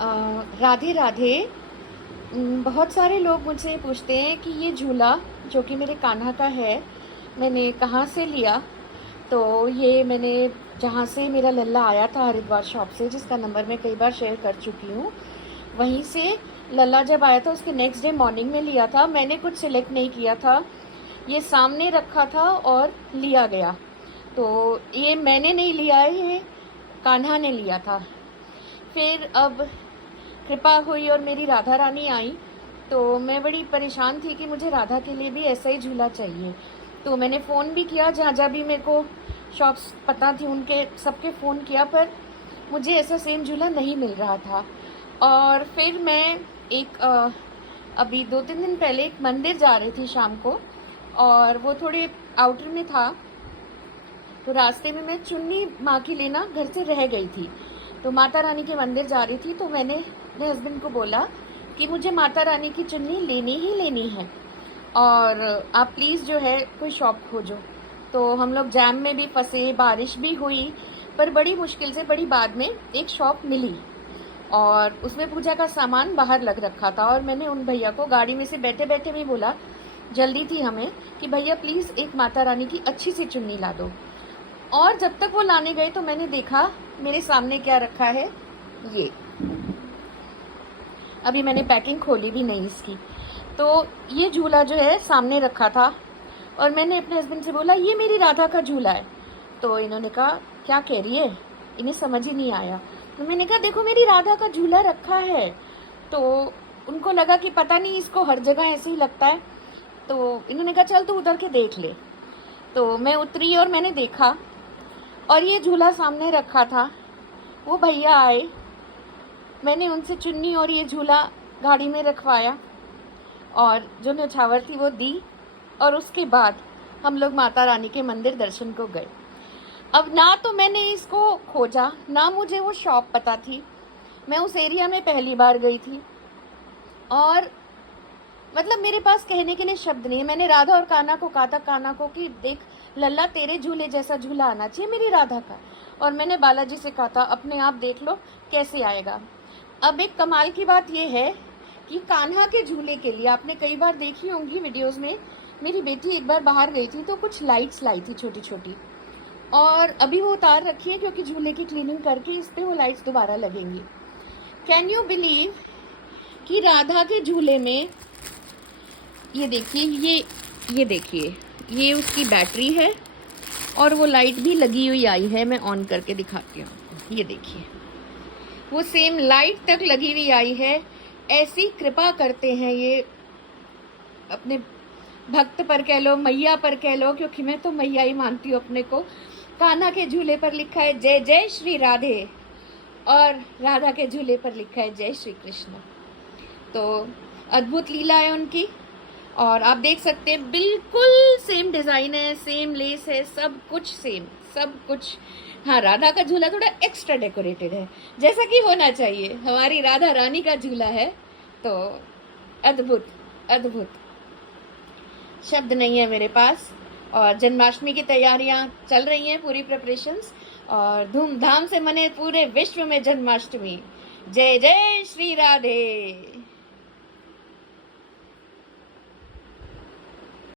राधे राधे। बहुत सारे लोग मुझसे पूछते हैं कि ये झूला जो कि मेरे कान्हा का है, मैंने कहाँ से लिया। तो ये मैंने जहाँ से मेरा लल्ला आया था हरिद्वार शॉप से, जिसका नंबर मैं कई बार शेयर कर चुकी हूँ, वहीं से लल्ला जब आया था उसके नेक्स्ट डे मॉर्निंग में लिया था। मैंने कुछ सिलेक्ट नहीं किया था, ये सामने रखा था और लिया गया। तो ये मैंने नहीं लिया है, ये कान्हा ने लिया था। फिर अब कृपा हुई और मेरी राधा रानी आई, तो मैं बड़ी परेशान थी कि मुझे राधा के लिए भी ऐसा ही झूला चाहिए। तो मैंने फ़ोन भी किया, जहाँ जहाँ भी मेरे को शॉप्स पता थी उनके सबके फ़ोन किया, पर मुझे ऐसा सेम झूला नहीं मिल रहा था। और फिर मैं एक अभी 2-3 दिन पहले एक मंदिर जा रही थी शाम को, और वो थोड़े आउटर में था। तो रास्ते में मैं चुन्नी माँ की लेना घर से रह गई थी, तो माता रानी के मंदिर जा रही थी। तो मैंने अपने हस्बैंड को बोला कि मुझे माता रानी की चुन्नी लेनी ही लेनी है, और आप प्लीज़ जो है कोई शॉप खोजो। तो हम लोग जैम में भी फंसे, बारिश भी हुई, पर बड़ी मुश्किल से बड़ी बाद में एक शॉप मिली, और उसमें पूजा का सामान बाहर लग रखा था। और मैंने उन भैया को गाड़ी में से बैठे बैठे भी बोला, जल्दी थी हमें, कि भैया प्लीज़ एक माता रानी की अच्छी सी चुन्नी ला दो। और जब तक वो लाने गए तो मैंने देखा मेरे सामने क्या रखा है। ये अभी मैंने पैकिंग खोली भी नहीं इसकी। तो ये झूला जो है सामने रखा था, और मैंने अपने हस्बैंड से बोला ये मेरी राधा का झूला है। तो इन्होंने कहा क्या कह रही है, इन्हें समझ ही नहीं आया। तो मैंने कहा देखो मेरी राधा का झूला रखा है। तो उनको लगा कि पता नहीं इसको हर जगह ऐसे ही लगता है। तो इन्होंने कहा चल तू उतर के देख ले। तो मैं उतरी और मैंने देखा, और ये झूला सामने रखा था। वो भैया आए, मैंने उनसे चुन्नी और ये झूला गाड़ी में रखवाया, और जो न्यौछावर थी वो दी, और उसके बाद हम लोग माता रानी के मंदिर दर्शन को गए। अब ना तो मैंने इसको खोजा, ना मुझे वो शॉप पता थी। मैं उस एरिया में पहली बार गई थी, और मतलब मेरे पास कहने के लिए शब्द नहीं है। मैंने राधा और कान्हा को कहा था, कान्हा को कि देख लल्ला तेरे झूले जैसा झूला आना चाहिए मेरी राधा का, और मैंने बालाजी से कहा था अपने आप देख लो कैसे आएगा। अब एक कमाल की बात यह है कि कान्हा के झूले के लिए आपने कई बार देखी होंगी वीडियोस में, मेरी बेटी एक बार बाहर गई थी तो कुछ लाइट्स लाई थी छोटी छोटी, और अभी वो उतार रखी है क्योंकि झूले की क्लीनिंग करके इस पर वो लाइट्स दोबारा लगेंगी। कैन यू बिलीव कि राधा के झूले में ये देखिए, ये देखिए, ये उसकी बैटरी है, और वो लाइट भी लगी हुई आई है। मैं ऑन करके दिखाती हूँ आपको, ये देखिए वो सेम लाइट तक लगी हुई आई है। ऐसी कृपा करते हैं ये अपने भक्त पर कह लो, मैया पर कह लो, क्योंकि मैं तो मैया ही मानती हूँ अपने को। कान्हा के झूले पर लिखा है जय जय श्री राधे, और राधा के झूले पर लिखा है जय श्री कृष्ण। तो अद्भुत लीला है उनकी, और आप देख सकते हैं बिल्कुल सेम डिज़ाइन है, सेम लेस है, सब कुछ सेम, सब कुछ। हाँ, राधा का झूला थोड़ा एक्स्ट्रा डेकोरेटेड है, जैसा कि होना चाहिए, हमारी राधा रानी का झूला है। तो अद्भुत अद्भुत, शब्द नहीं है मेरे पास। और जन्माष्टमी की तैयारियां चल रही हैं, पूरी प्रिपरेशंस, और धूमधाम से मने पूरे विश्व में जन्माष्टमी। जय जय श्री राधे।